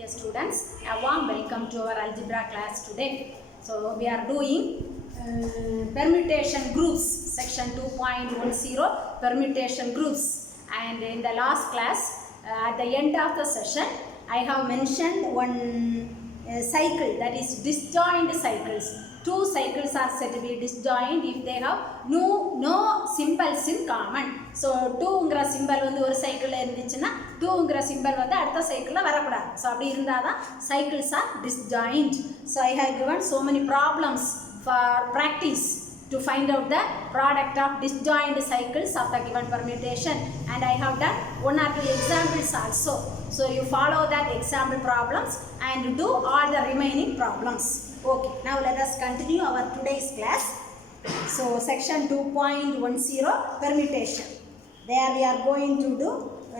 Yes, students, a warm welcome to our algebra class today. So we are doing permutation groups, section 2.10, permutation groups. And in the last class, at the end of the session, I have mentioned one cycle, that is disjoint cycles. Two cycles are said to be disjoint if they have no symbols in common. So 2ங்கிற symbol வந்து ஒரு சைக்கிள்ல இருந்துச்சுன்னா 2ங்கிற symbol வந்து அடுத்த சைக்கிள்ல வரக்கூடாது. So அப்படி இருந்தாதான் cycles are disjoint. So I have given so many problems for practice to find out the product of disjoint cycles of the given permutation, and I have done one or two examples also. So you follow that example problems and do all the remaining problems. Okay, now let us continue our today's class. So section 2.10 permutation. There we are going to do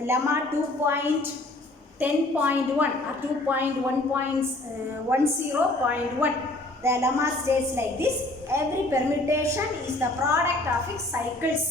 lemma 2.10.1 or 2.1.10.1. The lemma states like this: every permutation is the product of its cycles.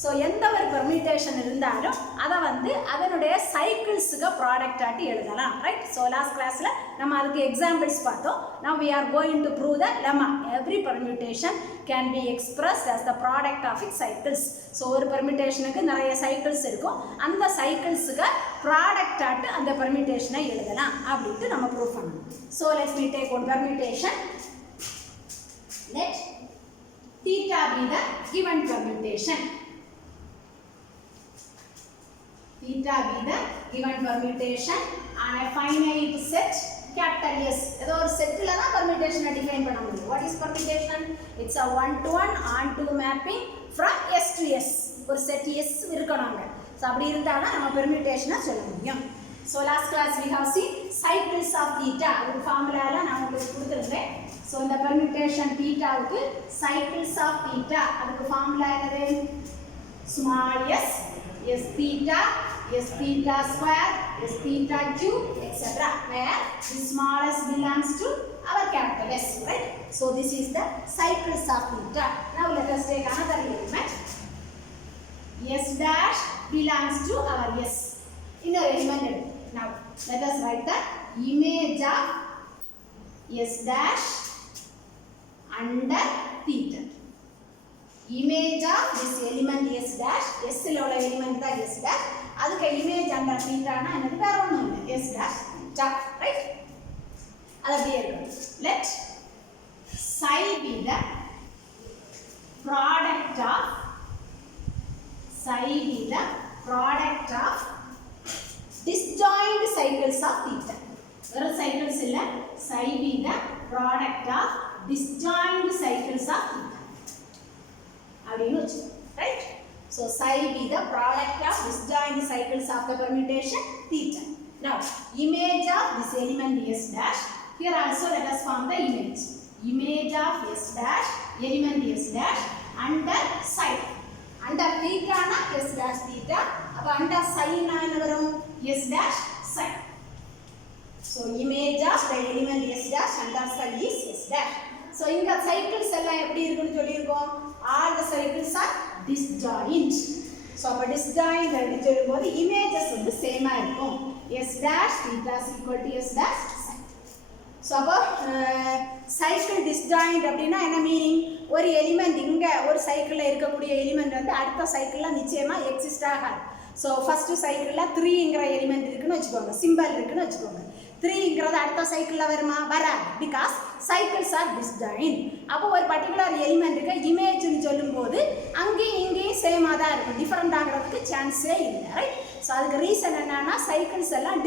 So எந்த ஒரு permutation இருந்தாலும் அதை வந்து அதனுடைய சைக்கிள்ஸுக்கு product ஆட்டி எழுதலாம், right? So last கிளாஸில் நம்ம அதுக்கு எக்ஸாம்பிள்ஸ் பார்த்தோம். Now we are going to prove the lemma. Every permutation can be expressed as the product of its cycles. So ஒரு பெர்மிட்டேஷனுக்கு நிறைய சைக்கிள்ஸ் இருக்கும், அந்த சைக்கிள்ஸுக்கு ப்ராடக்ட் ஆட்டு அந்த பெர்மிட்டேஷனை எழுதலாம் அப்படின்ட்டு நம்ம ப்ரூவ் பண்ணணும். So let's me take one permutation. Let theta be the given permutation. Theta be the given permutation on a finite set capital S. ஏதோ ஒரு செட்ல தான் permutation டிஃபைன் பண்ண முடியும். What is permutation? It's a one-to-one on-to mapping from S to S. ஒரு set S இருக்கணும்ங்க. So அப்படி இருந்தால் நம்ம பெர்மிட்டேஷனை சொல்ல முடியும். So last class we have seen cycles of theta. ஒரு ஃபார்முலாவில் நான் உங்களுக்கு கொடுத்துருந்தேன். ஸோ இந்த பெர்மிட்டேஷன் தீட்டாவுக்கு cycles of theta அதுக்கு ஃபார்முலா என்னது? small s, s theta, s theta square, s theta cube, etc. where the smallest belongs to our capital S, right? So this is the cycles of theta. Now let us take another element. S dash belongs to our S. Inner element. Now let us write the image of S dash under theta. Image of this element S dash, S ல உள்ள element தான் S dash, அதுக்கு image under theta னா என்னது? வேற ஒண்ணும் இல்லை, S dash theta, right? அது அப்படியே இருக்கும். Let psi be the product of disjoint cycles of theta. வேற cycles இல்ல, psi be the product of disjoint cycles of theta. அப்படின்னு வச்சுக்கோங்க, right? So psi be the product of disjoint cycles of the permutation theta. Now image of this element S dash, here also let us form the image. Image of S dash, element S dash under psi. Under theta na S dash theta, அப்ப under psi na என்ன வரும்? S dash psi. So image of the element S dash under psi is S dash. So இங்க cycles எல்லாம் எப்படி இருக்குன்னு சொல்லியிருக்கோம்? All the cycles are disjoint. So அப்ப disjoint அப்படி சொல்லும்போது images வந்து சேமா இருக்கும். S dash theta is equal to S dash psi. So அப்ப cycle disjoint அப்படின்னா என்ன மீனிங்? ஒரு எலிமெண்ட் இங்க ஒரு சைக்கிள்ல இருக்கக்கூடிய எலிமெண்ட் வந்து அடுத்த சைக்கிள்ல நிச்சயமா எக்ஸிஸ்ட் ஆகாது. ஸோ ஃபர்ஸ்ட் சைக்கிள்ல 3ங்கிற எலிமெண்ட் இருக்குன்னு வச்சுக்கோங்க, சிம்பிள் இருக்குன்னு வச்சுக்கோங்க. 3ங்கிறது அடுத்த சைக்கிளில் வருமா? வராது. Because cycles are disjoint. அப்போ ஒரு பர்டிகுலர் எலிமெண்ட்டுக்கு இமேஜ்னு சொல்லும்போது அங்கேயும் இங்கேயும் சேமாக தான் இருக்கும், டிஃப்ரெண்ட் ஆகிறதுக்கு சான்ஸே இல்லை, ரைட்? ஸோ அதுக்கு ரீசன் என்னன்னா சைக்கிள்ஸ் எல்லாம்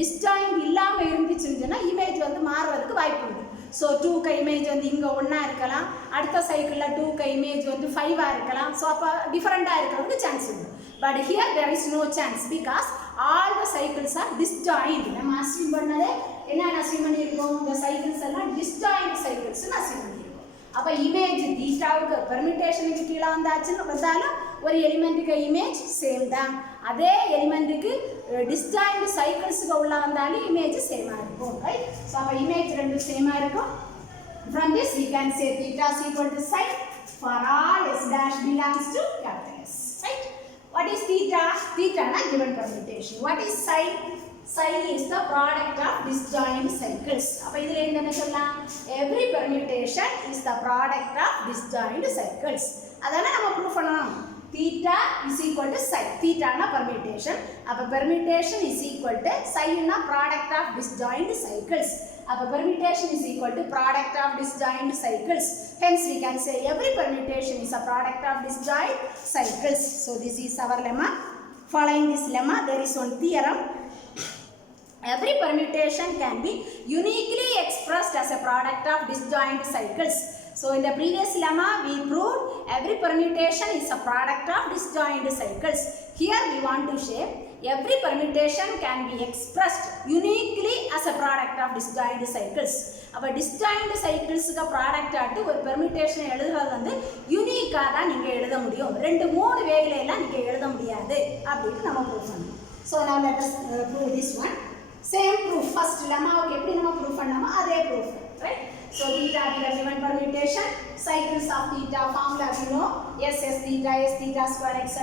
டிஸ்ஜாயின்ட் இல்லாமல் இருந்துச்சுன்னு சொன்னால் இமேஜ் வந்து மாறுறதுக்கு வாய்ப்பு உண்டு. ஸோ 2க்கு இமேஜ் வந்து இங்கே 1ஆ இருக்கலாம், அடுத்த சைக்கிளில் 2க்கு இமேஜ் வந்து 5ஆ இருக்கலாம். ஸோ அப்போ டிஃப்ரெண்ட்டாக இருக்கிறதுக்கு சான்ஸ் உண்டு. But here there is no chance because all the cycles are disjoint. நம்ம அஸ்யூம் பண்ணதே என்ன அஸ்யூம் பண்ணியிருக்கோம்? இந்த சைக்கிள்ஸ் எல்லாம் disjoint cyclesனு அஸ்யூம் பண்ணியிருக்கோம். அப்போ இமேஜ் தீட்டாவுக்கு பெர்மிட்டேஷனுக்கு கீழே வந்தாலும் ஒரு எலிமெண்ட்டுக்கு இமேஜ் சேம் தான். அதே எலிமெண்ட்டுக்கு disjoint cyclesக்கு உள்ள வந்தாலும் இமேஜ் சேமாக இருக்கும், ரைட்? ஸோ அப்போ இமேஜ் ரெண்டும் சேமாக இருக்கும். From this we can say theta is equal to psi for all S dash belongs to capital S, right? What is theta? Theta na given permutation. What is psi? psi is the product of disjoint cycles. அப்ப இதுல என்ன சொல்லலாம்? Every permutation is the product of disjoint cycles. அதானே நம்ம prove பண்ணணும். theta is equal to psi. theta na permutation. அப்ப permutation is equal to psi na product of disjoint cycles. அப்ப permutation is equal to product of disjoint cycles. Hence we can say every permutation is a product of disjoint cycles. So this is our lemma. Following this lemma, there is one theorem. Every permutation can be uniquely expressed as a product of disjoint cycles. So in the previous lemma, we proved every permutation is a product of disjoint cycles. Here we want to say every permutation can be expressed uniquely as a product of disjoint cycles. அப்ப disjoint cyclesக்கு product ஆட்டு ஒரு permutation எழுதுறது வந்து யூனிக்கா தான் நீங்க எழுத முடியும். ரெண்டு மூணு வேல எல்லாம் நீங்க எழுத முடியாது அப்படினு நம்ம ப்ரூவ் பண்ணோம். So now let us prove this one. Same proof. First lemma okay எப்படி நம்ம ப்ரூவ் பண்ணோமோ அதே proof, right? So theta be the given permutation, cycles of theta formula we know, s theta square etc.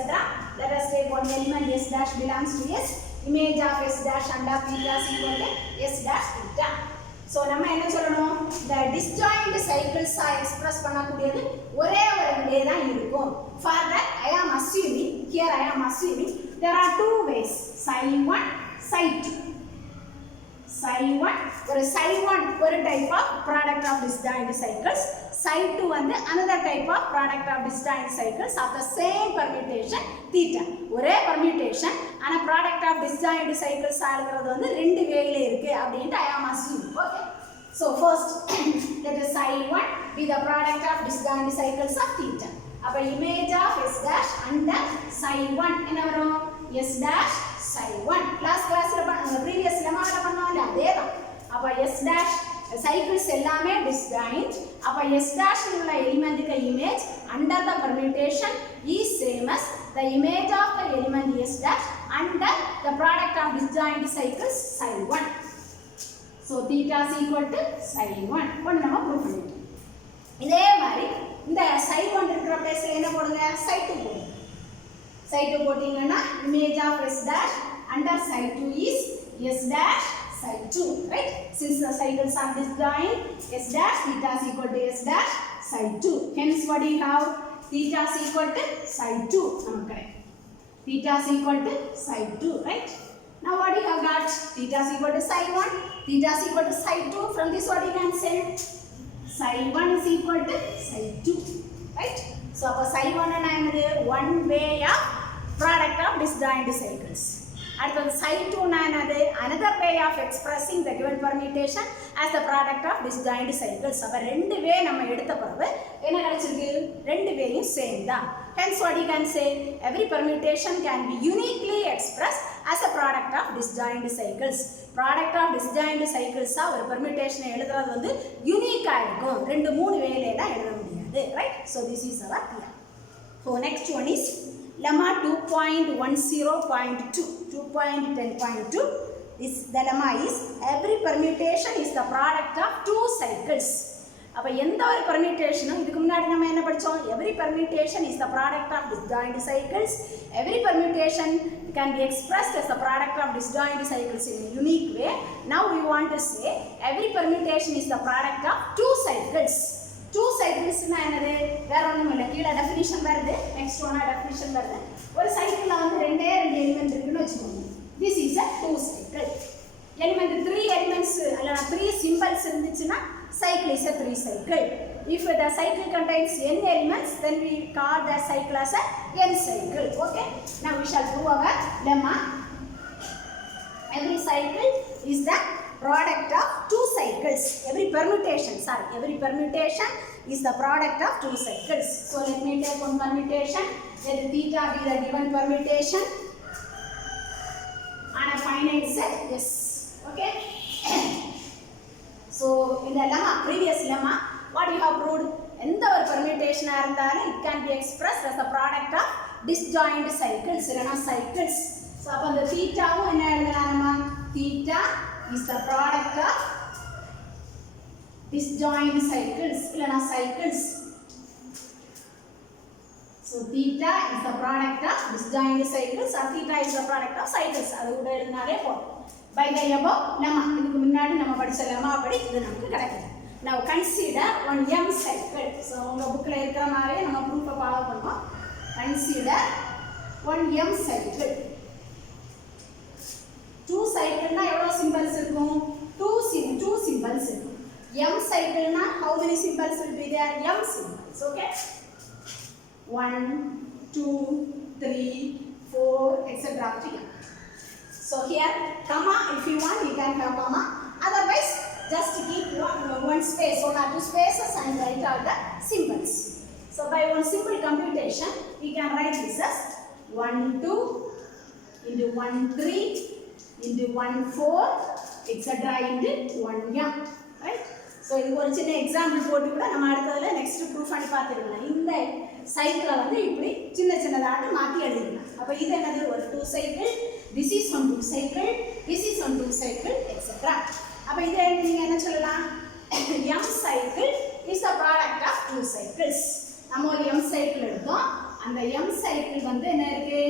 Let us take one element s dash belongs to s, image of s dash under theta is equal to s dash theta. So நம்ம என்ன சொல்லணும்? The disjoint cycles are express பண்ணக்கூடியது ஒரே ஒரு வே தான் இருக்கும். For that I am assuming there are two ways, psi 1 psi 2. psi 1 ஒரு psi 1 ஒரு type of product of disjoint cycles, psi 2 வந்து another type of product of disjoint cycles of the same permutation theta. ஒரே permutation ஆனா product of disjoint cycles ஆகிறது வந்து ரெண்டு வேயில இருக்கு அப்படினு I am assuming. Okay, so first let us psi 1 be the product of disjoint cycles of theta. அப்ப image of s dash under psi 1 என்ன வரும்? s dash psi 1. கிளாஸ்ல பண்ண previous lemmaல பண்ணோம்ல அதேதான். அப்ப s dash cycles எல்லாமே disjoint. அப்ப s dash ல உள்ள எலிமெண்ட்க்கு image under the permutation is same as the image of the element s dash under the product of disjoint cycles psi 1. So theta is equal to psi 1. இப்ப நம்ம prove பண்ணிட்டோம். இதே மாதிரி இந்த psi 1 இருக்கிற பிளேஸ்ல என்ன போடுங்க? psi 2 போடுங்க. psi 2 போட்டீங்கன்னா image of s dash under psi 2 is s dash psi 2, right? Since the cycles are disjoint, s dash theta is equal to s dash psi 2. Hence what do you have? Theta is equal to psi 2. Okay. Theta is equal to psi 2, right? Now what do you have got? Theta is equal to psi 1. Theta is equal to psi 2. From this what you can say? Psi 1 is equal to psi 2, right? So psi 1 என்ன என்னது? One way of product of disjoint cycles. அடுத்து psi 2 னா என்னது? Another way of expressing the given permutation as the product of disjoint cycles. அப்ப ரெண்டு வே நம்ம எடுத்த பிறகு என்ன கிடைச்சிருக்கு? ரெண்டு வேயும் சேம் தான். Hence what you can say? Every permutation can be uniquely expressed as a product of disjoint cycles. Product of disjoint cycles ஒரு permutation எழுதுறது வந்து யூனிக்கா இருக்கும். ரெண்டு மூணு வேல எல்லாம் எழுத முடியாது, right? So this is our theorem. So next one is lemma 2.10.2. 2.10.2. The lemma is every permutation is the product of two cycles. அப்ப எந்த ஒரு permutationம் இதுக்கு முன்னாடி நம்ம என்ன படிச்சோம்? Every permutation is the product of disjoint cycles. Every permutation can be expressed as the product of disjoint cycles in a unique way. Now we want to say every permutation is the product of two cycles. Two cycles னா என்னது? வேற ஒண்ணும் இல்ல. கீழ definition வருது. Next ஒண்ணா definition வருது. ஒரு சைக்கிள்ல வந்து ரெண்டு எலிமெண்ட் இருக்குன்னு வெச்சுக்கோங்க. This is a two cycle. Element 3 elements அல்லனா 3 symbols இருந்துச்சுனா cycle is a 3 cycle. If the cycle contains n elements, then we call that cycle as a n cycle. Okay, now we shall prove our lemma. Every cycle is the product of two cycles. Every permutation is the product of two cycles. So let me take one permutation. Let theta be the given permutation on a finite set S. Okay. So in the lemma, previous lemma, what you have proved? எந்த ஒரு permutation இருந்தாலும் it can be expressed as a product of disjoint cycles இல்லனா cycles. So அப்ப அந்த thetaவும் என்ன எழுதலாமா? Theta is the product of disjoint cycles இல்லனா cycles. So theta is the product of disjoint cycles or theta is the product of cycles. அது கூட எழுதினாலே போதும். by the above lemma இதுக்கு முன்னாடி நம்ம படிச்ச lemma படி இது நமக்கு கிடைக்குது. Now consider one m cycle. So உங்க bookல இருக்கிற மாதிரியே நம்ம proof ஃபாலோ பண்ணுவோம். Consider one m cycle. Two cycle னா எவ்வளவு symbols இருக்கும்? Two symbols இருக்கும். M cycle னா how many symbols will be there? M symbols. Okay? 1 2 3 4 etc. So here comma, if you want you can have comma, otherwise just keep one space, one or two spaces and write out the symbols. So by one simple computation we can write this as 1 2 into 1 3 into 1 4 etc. into 1 m, right? So இது ஒரு சின்ன example போட்டு கூட நம்ம அடுத்ததுல next proof பண்ணி பார்த்துக்கலாம். இந்த சைக்கிளை வந்து இப்படி சின்ன சின்னதாக மாற்றி எழுதிக்கலாம். அப்போ இது என்னது? ஒரு 2 cycle, this is one 2 cycle, this is one 2 cycle etcetera. அப்போ இதை நீங்கள் என்ன சொல்லலாம்? m cycle is the product of 2 cycles. நம்ம ஒரு m சைக்கிள் எடுத்தோம். அந்த m சைக்கிள் வந்து என்ன இருக்கு?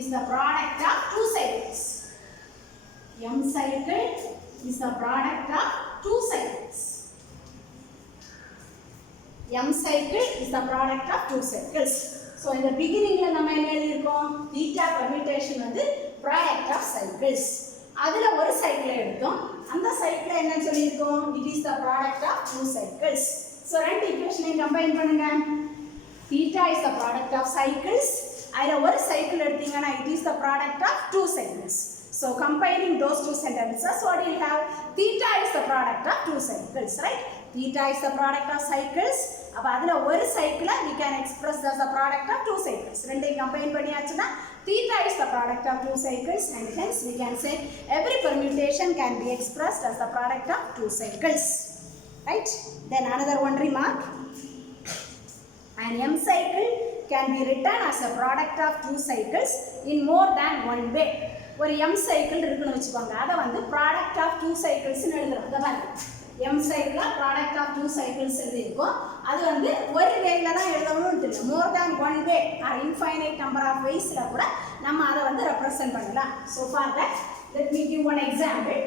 Is the product of 2 cycles. m cycle is the product of 2 cycles. M cycle is the product of 2 cycles. So in the beginning la nama enna elirkom? Theta permutation வந்து product of cycles. அதுல ஒரு cycle எடுத்தோம். அந்த சைக்கிளை என்ன சொல்லியிருக்கோம்? It is the product of 2 cycles. So ரெண்டு ஈக்குவேஷனை கம்பைன் பண்ணுங்க. Theta is the product of cycles. அதுல ஒரு சைக்கிள் எடுத்தீங்கன்னா it is the product of 2 cycles. So combining those two sentences, what do you have? Theta is the product of 2 cycles, right? Theta is the product of cycles. அப்ப அதுல ஒரு சைக்கிளை we can express as the product of 2 cycles. ரெண்டையும் combine பண்ணியாச்சுன்னா theta is the product of 2 cycles and hence we can say every permutation can be expressed as the product of 2 cycles, right? Then another one remark. An m cycle can be written as a product of 2 cycles in more than one way. ஒரு m cycle இருக்குன்னு வெச்சுக்கோங்க. அத வந்து product of 2 cycles னு எழுதுறோம். அத பாருங்க. m சைக்கிள்ல product of 2 cycles எழுதிருக்கோம். அது வந்து ஒரு வேல தான் எழுதணும்னு இல்ல. more than one way or infinite number of ways ல கூட நம்ம அத வந்து ரெப்ரசன்ட் பண்ணலாம். So for that let me give one example.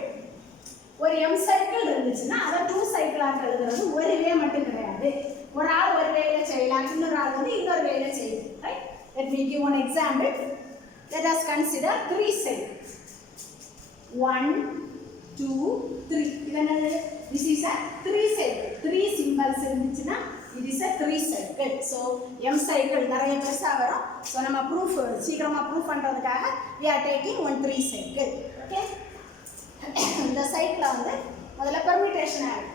ஒரு m சைக்கிள் இருந்துச்சுன்னா அத 2 சைக்கிளா எழுதுறது ஒரு வே மட்டும் கிடையாது. ஒரு ஆள் ஒரு வேல செய்யலாம், இன்னொரு ஆள் வந்து இன்னொரு வேல செய்யலாம், right? Let me give one example. Let us consider 3 cycles. 1 2 3. This is a 3 cycle. 3 symbols இருந்துச்சுன்னா it is a 3 cycle. So m cycle நிறைய பெருசா வரும். So நம்ம proof சீக்கிரமா proof பண்றதுக்காக we are taking one 3 cycle. Okay? இந்த சைக்கிள்ல வந்து முதல்ல permutation ஆகும்.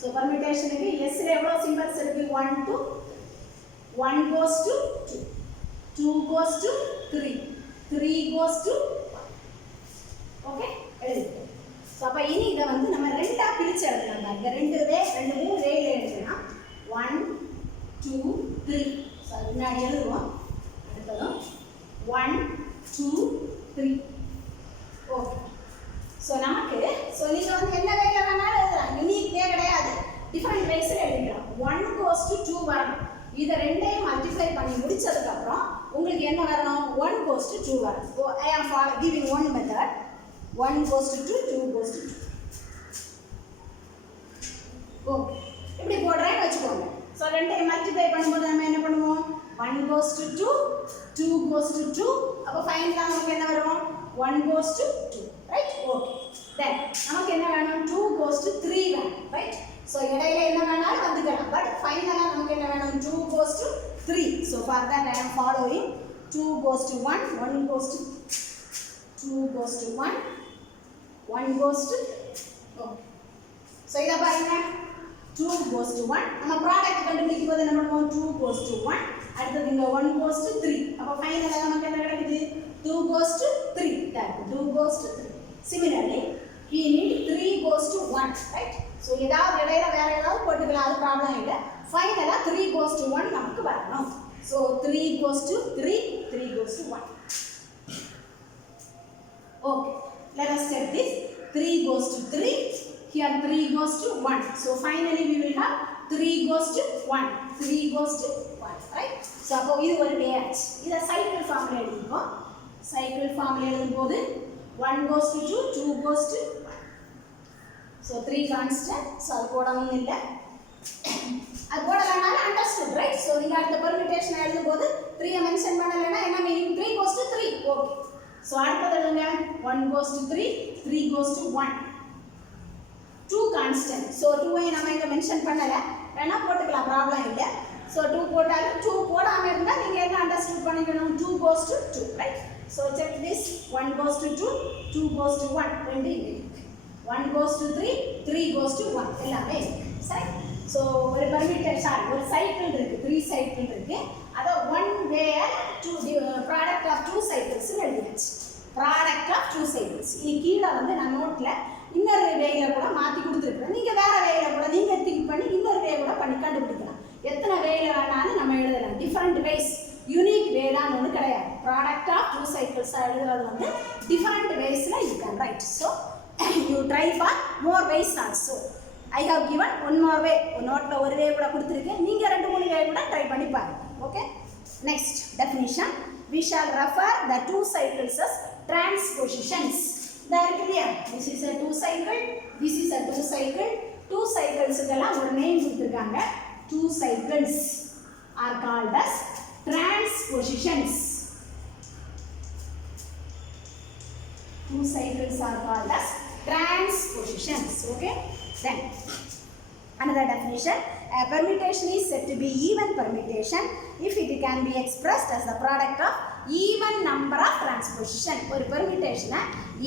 So permutation க்கு s ல எவ்வளவு symbols இருக்கு? 1 to 1 goes to 2. 2 goes to 3. 3 goes to 1. Okay? எழுதிட்டோம். So அப்ப இனி இத வந்து நம்ம ரெண்டா பிரிச்சு எழுதலாம் பாருங்க. ரெண்டு மூணு வேல எழுதலாம். 1 2 3. So முன்னாடி எழுதுவோம். அடுத்ததும் 1 2 3. ஓகே. So நமக்கு நீங்க வந்து என்ன வேல வேணாலும் எழுதலாம். யூனிக்னே கிடையாது. டிஃபரண்ட் வேஸ்ல எழுதலாம். 1 goes to 2 வரணும். இத ரெண்டையும் மல்டிப்ளை பண்ணி முடிச்சதுக்கு அப்புறம் உங்களுக்கு என்ன வரணும்? 1 goes to 2 வரணும். So I am giving one method. 1 goes to 2, 2 goes to 2. Okay. இப்படி போடுறேன்னு வெச்சுக்கோங்க. சோ ரெண்டையும் மல்டிப்ளை பண்ணும்போது நம்ம என்ன பண்ணுவோம்? 1 goes to 2, 2 goes to 2. அப்ப ஃபைனலா நமக்கு என்ன வரும்? 1 goes to 2, right? Okay. Then நமக்கு என்ன வேணும்? 2 goes to 3 வேணும், right? So இடையில என்ன வேணாலும் வந்துக்கலாம். பட் ஃபைனலா நமக்கு என்ன வேணும்? 2 goes to 3. So for that I am following 2 goes to 1, 1 goes to 2 goes to 1, 1 goes to 3. Okay. So இத பாருங்க. 2 goes to 1. நம்ம ப்ராடக்ட் கண்டுபிடிக்கும் போது என்ன பண்ணுவோம்? 2 goes to 1. அடுத்து இங்க 1 goes to 3. அப்ப ஃபைனலா நமக்கு என்ன கிடைக்குது? 2 goes to 3. That 2 goes to 3. Similarly, we need 3 goes to 1, right? So ஏதாவது இடையில வேற ஏதாவது போட்டுக்கலாம், அது ப்ராப்ளம் இல்ல. ஃபைனலா 3 goes to 1 நமக்கு வரணும். So 3 goes to 3, 3 goes to 1. Okay, let us set this. 3 goes to 3, here 3 goes to 1. So finally we will have 3 goes to 1, 3 goes to 1, right? So அப்போ இது ஒரு way ஆச்சு. இத சைக்கிள் ஃபார்ம்ல எழுதிப்போம். சைக்கிள் ஃபார்ம்ல எழுதும்போது 1 goes to 2, 2 goes to 1. So 3 constant. So அது போடணும் இல்ல. அது போடலனால understood, right? So நீங்க அடுத்த permutation எழுதும்போது 3 மென்ஷன் பண்ணலனா என்ன meaning? 3 goes to 3. Okay. So அடுத்தது எழுதுங்க. 1 goes to 3, 3 goes to 1. 2 constant. So 2 ஐ நாம இங்க மென்ஷன் பண்ணல. வேணா போட்டுக்கலாம், ப்ராப்ளம் இல்ல. So 2 போட்டாலும் 2 போடாம இருந்தா நீங்க என்ன அண்டர்ஸ்டாண்ட் பண்ணிக்கணும்? 2 goes to 2, right? So check this. 1 goes to 2, 2 goes to 1. ரெண்டு இருக்கு. 1 goes to 3, 3 goes to 1. எல்லாமே சரி. So ஒரு permutation ஒரு சைக்கிள் இருக்கு, 3 சைக்கிள் இருக்கு. அத one way product of 2 cycles னு எழுதியாச்சு. product of 2 cycles. இனி கீழ வந்து நான் நோட்ல இன்னொரு வேல கூட மாத்தி கொடுத்திருக்கேன். நீங்க வேற வேல கூட நீங்க திங்க் பண்ணி இன்னொரு வே கூட பண்ணி கண்டுபிடிக்கலாம். எத்தனை வேல வேணாலும் நம்ம எழுதலாம். டிஃபரண்ட் வேஸ், யூனிக் வேலாம் ஒண்ணு கிடையாது. product of 2 cycles எழுதுறது வந்து different வேஸ்ல you can write. So you try for more ways also. I have given one more way. நோட்ல ஒரு வே கூட கொடுத்திருக்கேன். நீங்க ரெண்டு மூணு வே கூட ட்ரை பண்ணி பாருங்க. Okay? Next definition. We shall refer the 2 cycles as transpositions. There clear. This is a 2 cycle. This is a 2 cycle. 2 cycles க்குலாம் ஒரு நேம் கொடுத்திருக்காங்க. 2 cycles are called as transpositions. 2 cycles are called as transpositions. Okay? Then another definition. A permutation is said to be even permutation if it can be expressed as the product of even number of transposition. ஒரு permutation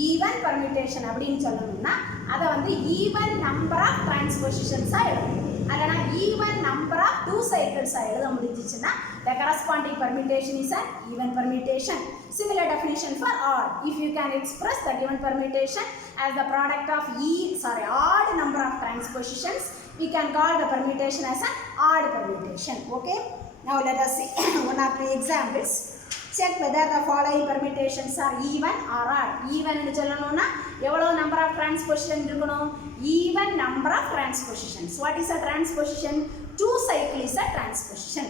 even permutation அப்படினு சொல்லணும்னா அத வந்து even number of transpositions ஆ எழுதணும். அல்லனா even number of 2 cycles ஆ எழுத முடிஞ்சிச்சுனா the corresponding permutation is an even permutation. Similar definition for odd. If you can express the given permutation as the product of odd number of transpositions, we can call the permutation as an odd permutation. Okay? Now let us see one or two examples. Check whether the following permutations are even or odd. Even னு சொல்லணும்னா எவ்வளவு number of transposition இருக்கணும்? Even number of transpositions. What is a transposition? 2 cycle is a transposition.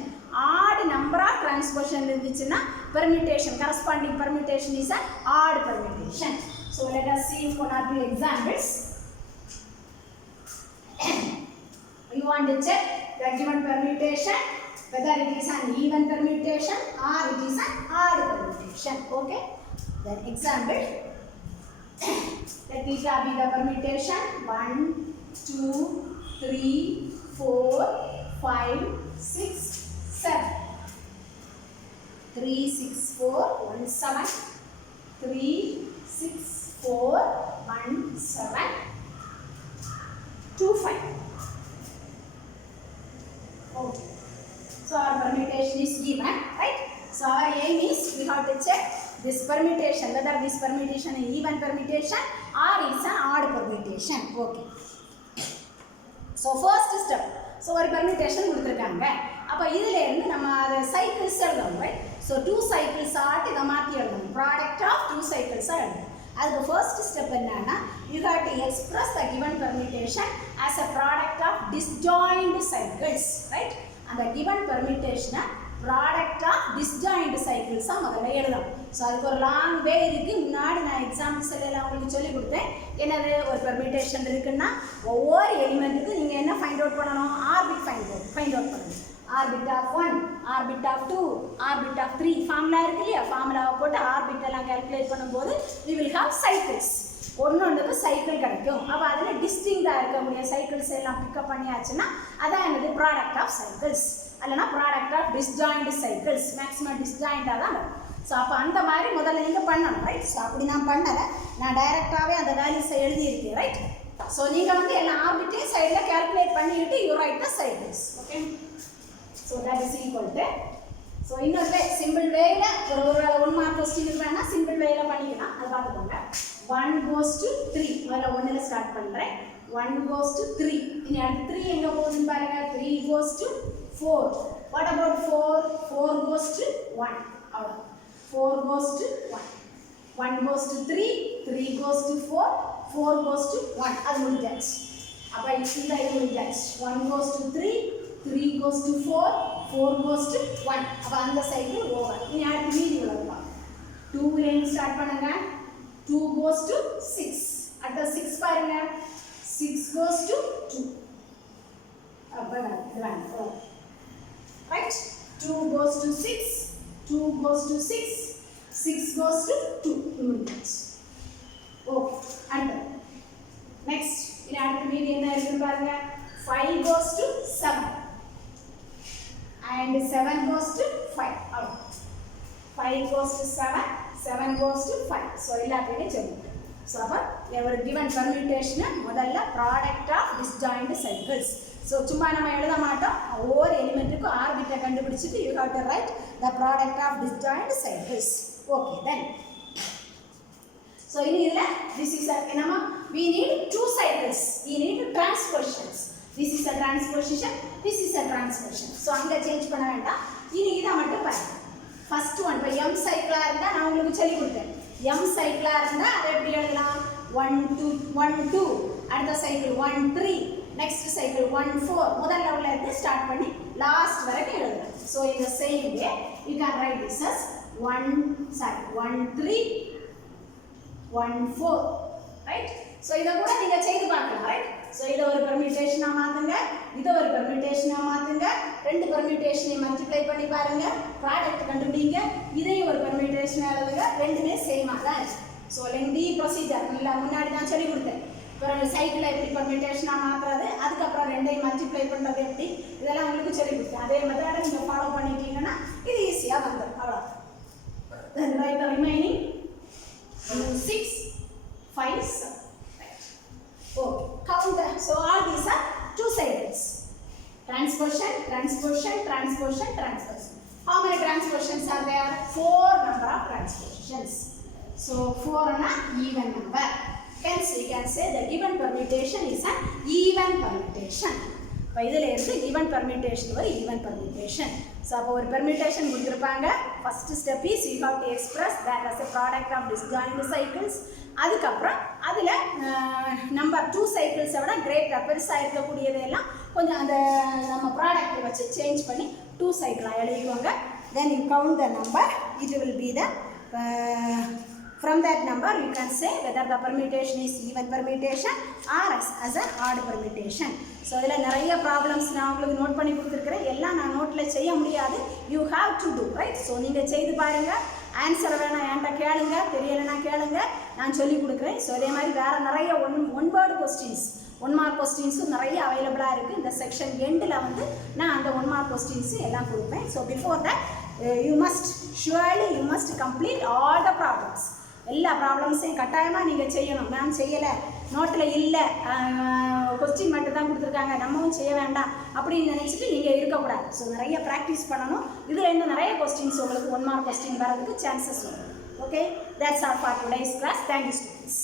Odd number of transposition இருந்துச்சுன்னா permutation, corresponding permutation is an odd permutation. So let us see one or two examples. You want to check the given permutation whether it is an even permutation or it is an odd permutation. Okay? Then example. Let theta be the permutation 1, 2, 3, 4, 5, 6, 7. 3, 6, 4, 1, 7. 3, 6, 4, 1, 7. 2, 5. Okay. So our permutation is given, right? So our aim is we have to check this permutation, whether this permutation is even permutation or is an odd permutation. Okay. So first step. So ஒரு permutation கொடுத்திருக்காங்க. அப்ப இதுல இருந்து நம்ம அத cycles எழுதணும், right? So 2 cycles ஆட்டி இத மாத்தி எழுதணும். Product of 2 cycles எழுதணும். அதுக்கு ஃபர்ஸ்ட் ஸ்டெப் என்னன்னா you have to express the given permutation as a product of disjoint cycles, right? அந்த given permutation product of disjoint cycles முதல்ல எழுதணும். ஸோ அதுக்கு ஒரு லாங் வே இருக்கு. முன்னாடி நான் எக்ஸாம்பிள்ஸ் எல்லாம் உங்களுக்கு சொல்லி கொடுத்தேன். என்னது ஒரு பெர்மிட்டேஷன் இருக்குன்னா ஒவ்வொரு எலிமெண்ட்டுக்கு நீங்க என்ன ஃபைண்ட் அவுட் பண்ணணும்? ஆர்பிட் ஃபைண்ட் அவுட் பண்ணணும். Orbit of 1, orbit of 2, orbit of 3 formula இருக்கு இல்லையா? ஃபார்முலாவை போட்டு ஆர்பிட் எல்லாம் கால்குலேட் பண்ணும்போது we will have cycles. ஒன்னொன்றுக்கு சைக்கிள் கிடைக்கும். அப்போ அதில் டிஸ்டிங்காக இருக்கக்கூடிய சைக்கிள்ஸ் எல்லாம் பிக்கப் பண்ணியாச்சுன்னா அதான் என்னது? ப்ராடக்ட் ஆஃப் சைக்கிள்ஸ் அல்லனா product of disjoint cycles. Maximum டிஸ்ஜாயிண்டாக தான் வரும். ஸோ அப்போ அந்த மாதிரி முதல்ல நீங்கள் பண்ணணும், ரைட்? ஸோ அப்படி நான் பண்ணலை, நான் டைரெக்டாகவே அந்த வேல்யூஸை எழுதியிருக்கேன், ரைட்? ஸோ நீங்கள் வந்து எல்லா ஆர்பிட்டையும் சைடில் கால்குலேட் பண்ணிவிட்டு you right the cycles. Okay? So that is equal to so இன்னொரு வே சிம்பிள் வேயில் ஒரு 1 மார்க் கொஸ்டின் வேணா சிம்பிள் வேயில் பண்ணிக்கலாம். அதை பார்த்துக்கோங்க. 1 goes to 3. முதல்ல 1ல ஸ்டார்ட் பண்ணுறேன். 1 goes to 3. இனி அடுத்து 3 எங்கே போகுதுன்னு பாருங்க. 3 goes to 4. What about 4? 4 goes to 1. அவ்வளோ. 4 goes to 1. 1 goes to 3. 3 goes to 4. 4 goes to 1. அது முடிஞ்சாச்சு. அப்போ இந்த இது முடிஞ்சாச்சு. 1 goes to 3. 3 goes to 4. 4 goes to 1. அப்போ அந்த சைக்கிள் ஓவர். இனி அடுத்து மீதி உள்ளதுப்பா. 2லேருந்து ஸ்டார்ட் பண்ணுங்க. 2 goes to 6. அடுத்த 6 பாருங்க. 6 goes to 2. Right? 2 goes to 6. 2 goes to 6. 6 goes to 2. Okay. And next, in அடுத்த மீதி என்ன இருக்குன்னு பாருங்க. 5 goes to 7. And 7 goes to 5. 5 goes to 7. 7 goes to 5. So, எல்லாத்தையும் சொல்லுங்க. So, our given permutation முதல்ல product of disjoint cycles. So, சும்மா நம்ம எழுத மாட்டோம். ஒவ்வொரு எலிமெண்ட்டுக்கு ஆர்பிட்டை கண்டுபிடிச்சிட்டு you have to write the product of disjoint cycles. Okay, then. So, இதில this is a we need two cycles. We need transpositions. This is a transposition. This is a transposition. So, அங்க change பண்ண வேண்டாம். இனி இத மட்டும் பாருங்க. First one, இப்போ m சைக்கிளா இருந்தா நான் உங்களுக்கு சொல்லி கொடுத்தேன். m சைக்கிளா இருந்தா அதை எப்படி எழுதலாம்? 1 2 1 2 அடுத்த சைக்கிள் 1 3 next cycle 1 4 முதல் லெவல்ல இருந்து ஸ்டார்ட் பண்ணி லாஸ்ட் வரைக்கும் எழுதலாம். So in the same way you can write this as 1 3 1 4, right? So இத கூட நீங்க செய்து பார்க்கலாம், right? So இத ஒரு பெர்மியூட்டேஷனா மாத்துங்க, இத ஒரு பெர்மியூட்டேஷனா மாத்துங்க, ரெண்டு பெர்மியூட்டேஷனை மல்டிப்ளை பண்ணி பாருங்க, ப்ராடக்ட் கண்டுபிடிங்க, இதையும் ஒரு பெர்மியூட்டேஷனா எழுதுங்க, ரெண்டுமே சேமா தான் இருக்கு. So lengthy procedure முன்னாடி நான் சொல்லி கொடுத்தேன். பிறகு சைக்கிளை எப்படி பெர்மியூட்டேஷனா மாத்துறது, அதுக்கு அப்புறம் ரெண்டையும் மல்டிப்ளை பண்றது எப்படி, இதெல்லாம் உங்களுக்கு சொல்லி கொடுத்தேன். அதே மெத்தட நீங்க ஃபாலோ பண்ணிட்டீங்கன்னா இது ஈஸியா வந்துரும். அவ்வளவுதான். Then write the remaining 2 6 5 7. Okay, count them. So all these are two cycles. Transposition, transposition, transposition, transposition. How many transpositions are there? 4 number of transpositions. So 4 is an even number. Hence we can say the given permutation is an even permutation. இப்போ இதில் இருந்து even permutation ஒரு even permutation. So அப்போ ஒரு permutation கொடுத்துருப்பாங்க. First step is you have to express that as a product of disjoint cycles. அதுக்கப்புறம் அதில் number 2 சைக்கிள்ஸை விட கிரேட்டர் பெருசாக இருக்கக்கூடியதெல்லாம் கொஞ்சம் அந்த நம்ம ப்ராடக்ட்டை வச்சு சேஞ்ச் பண்ணி 2 சைக்கிளாக எழுதிக்குவாங்க. Then you count the number, it will be the from that number you can say whether the permutation is even permutation or as an odd permutation. So இதில் நிறைய ப்ராப்ளம்ஸ் நான் உங்களுக்கு நோட் பண்ணி கொடுத்துருக்கிறேன். எல்லாம் நான் நோட்டில் செய்ய முடியாது. you have to do, right? So நீங்கள் செய்து பாருங்கள். ஆன்சரை வேணா என்கிட்ட கேளுங்க, தெரியலைன்னா கேளுங்க, நான் சொல்லி கொடுக்குறேன். ஸோ அதே மாதிரி வேறு நிறைய ஒன் வேர்டு கொஸ்டின்ஸ் 1 மார்க் கொஸ்டின்ஸும் நிறைய அவைலபிளாக இருக்குது. இந்த செக்ஷன் எண்டில் வந்து நான் அந்த 1 மார்க் கொஸ்டின்ஸு எல்லாம் கொடுப்பேன். So before that you must complete all the problems. எல்லா ப்ராப்ளம்ஸையும் கட்டாயமாக நீங்கள் செய்யணும். மேம் செய்யலை, நோட்டில் இல்லை, கொஸ்டின் மட்டும் தான் கொடுத்துருக்காங்க, நம்மவும் செய்ய வேண்டாம் அப்படின்னு நினச்சிட்டு நீங்கள் இருக்கக்கூடாது. ஸோ நிறைய ப்ராக்டிஸ் பண்ணணும். இதில் இன்னும் நிறைய கொஸ்டின்ஸ் உங்களுக்கு 1 மார்க் கொஸ்டின் வரதுக்கு சான்சஸ் வரும். Okay, that's all for today's class. Thank you, students.